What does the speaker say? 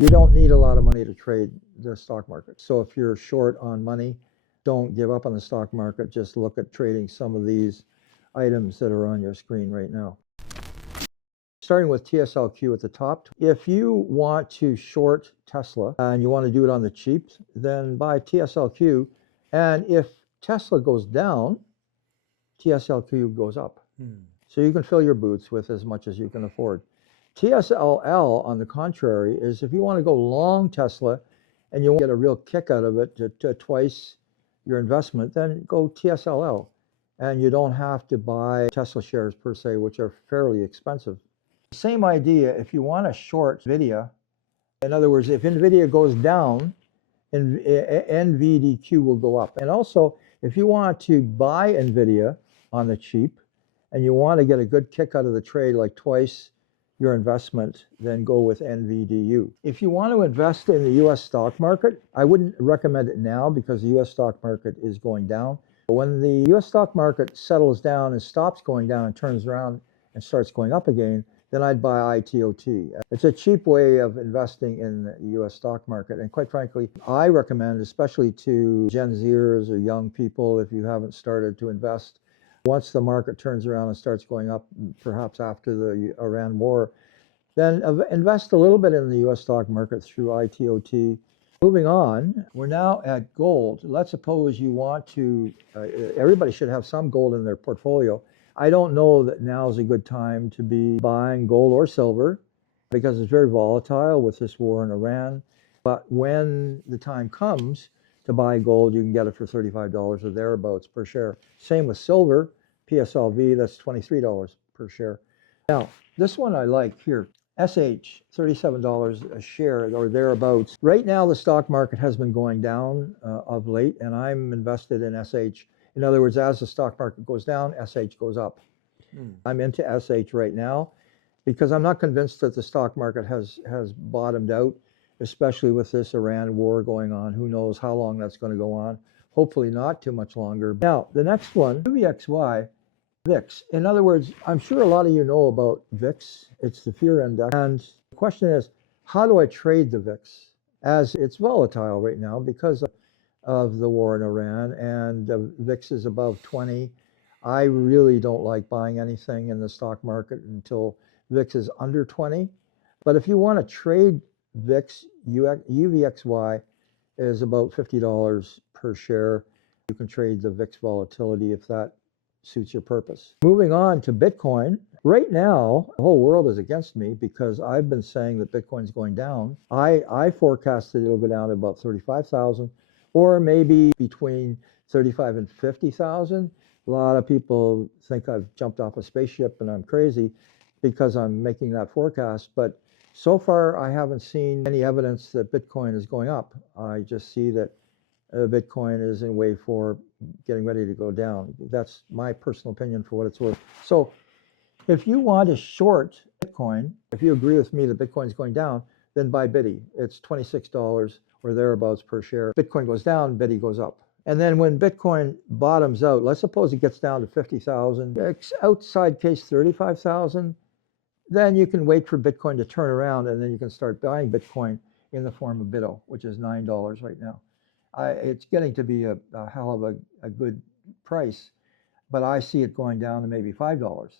You don't need a lot of money to trade the stock market. So if you're short on money, don't give up on the stock market. Just look at trading some of these items that are on your screen right now. Starting with TSLQ at the top. If you want to short Tesla and you want to do it on the cheap, then buy TSLQ. And if Tesla goes down, TSLQ goes up. So you can fill your boots with as much as you can afford. TSLL, on the contrary, is if you want to go long Tesla and you want to get a real kick out of it to twice your investment, then go TSLL. And you don't have to buy Tesla shares per se, which are fairly expensive. Same idea if you want to short NVIDIA. In other words, if NVIDIA goes down, NVDQ will go up. And also, if you want to buy NVIDIA on the cheap and you want to get a good kick out of the trade, like twice your investment, then go with NVDU. If you want to invest in the US stock market, I wouldn't recommend it now because the US stock market is going down. But when the US stock market settles down and stops going down and turns around and starts going up again, then I'd buy ITOT. It's a cheap way of investing in the US stock market. And quite frankly, I recommend, especially to Gen Zers or young people, if you haven't started to invest, once the market turns around and starts going up, perhaps after the Iran war, then invest a little bit in the US stock market through ITOT. Moving on, we're now at gold. Let's suppose you want to, everybody should have some gold in their portfolio. I don't know that now is a good time to be buying gold or silver because it's very volatile with this war in Iran. But when the time comes to buy gold, you can get it for $35 or thereabouts per share. Same with silver, PSLV, that's $23 per share. Now, this one I like here, SH, $37 a share or thereabouts. Right now, the stock market has been going down of late, and I'm invested in SH. In other words, as the stock market goes down, SH goes up. I'm into SH right now because I'm not convinced that the stock market has bottomed out, especially with this Iran war going on. Who knows how long that's going to go on. Hopefully not too much longer. Now, the next one, UVXY, VIX. In other words, I'm sure a lot of you know about VIX. It's the fear index. And the question is, how do I trade the VIX? As it's volatile right now because of the war in Iran, and the VIX is above 20. I really don't like buying anything in the stock market until VIX is under 20. But if you want to trade VIX, UVXY is about $50 per share. You can trade the VIX volatility if that suits your purpose. Moving on to Bitcoin. Right now, the whole world is against me because I've been saying that Bitcoin's going down. I forecasted it'll go down to about 35,000. Or maybe between 35 and 50,000. A lot of people think I've jumped off a spaceship and I'm crazy because I'm making that forecast. But so far, I haven't seen any evidence that Bitcoin is going up. I just see that Bitcoin is in way for getting ready to go down. That's my personal opinion for what it's worth. So if you want to short Bitcoin, if you agree with me that Bitcoin is going down, then buy BITI. It's $26 or thereabouts per share. Bitcoin goes down, BITI goes up. And then when Bitcoin bottoms out, let's suppose it gets down to 50,000, outside case 35,000, then you can wait for Bitcoin to turn around and then you can start buying Bitcoin in the form of BITO, which is $9 right now. It's getting to be a hell of a good price, but I see it going down to maybe $5.